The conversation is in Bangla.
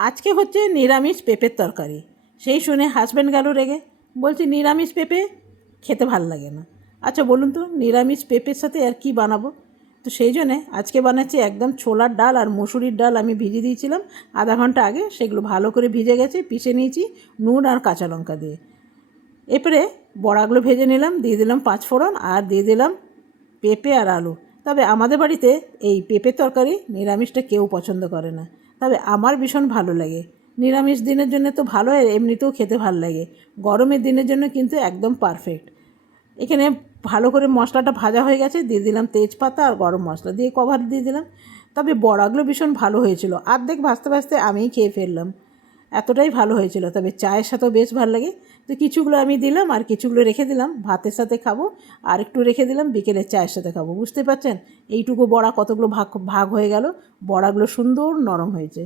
আজকে হচ্ছে নিরামিষ পেঁপের তরকারি। সেই শুনে হাজব্যান্ড গেল রেগে, বলছে নিরামিষ পেঁপে খেতে ভাল লাগে না। আচ্ছা বলুন তো নিরামিষ পেঁপের সাথে আর কি বানাবো? তো সেই জন্যে আজকে বানাচ্ছি একদম ছোলার ডাল আর মসুরির ডাল আমি ভিজিয়ে দিয়েছিলাম আধা ঘন্টা আগে, সেগুলো ভালো করে ভিজে গেছে, পিষে নিয়েছি নুন আর কাঁচা লঙ্কা দিয়ে। এরপরে বড়াগুলো ভেজে নিলাম, দিয়ে দিলাম পাঁচফোড়ন আর দিয়ে দিলাম পেঁপে আর আলু। তবে আমাদের বাড়িতে এই পেঁপের তরকারি নিরামিষটা কেউ পছন্দ করে না, তবে আমার ভীষণ ভালো লাগে। নিরামিষ দিনের জন্য তো ভালো, এমনিতেও খেতে ভালো লাগে, গরমের দিনের জন্য কিন্তু একদম পারফেক্ট। এখানে ভালো করে মশলাটা ভাজা হয়ে গেছে, দিয়ে দিলাম তেজপাতা আর গরম মশলা দিয়ে কভার দিয়ে দিলাম। তবে বড়াগুলো ভীষণ ভালো হয়েছিল, অর্ধেক ভাজতে ভাজতে আমিই খেয়ে ফেললাম, এতটাই ভালো হয়েছিল। তবে চায়ের সাথেও বেশ ভালো লাগে। তো কিছুগুলো আমি দিলাম আর কিছুগুলো রেখে দিলাম, ভাতের সাথে খাবো, আর একটু রেখে দিলাম বিকেলে চায়ের সাথে খাবো। বুঝতে পারছেন এইটুকু বড়া কতগুলো ভাগ ভাগ হয়ে গেল, বড়াগুলো সুন্দর নরম হয়েছে।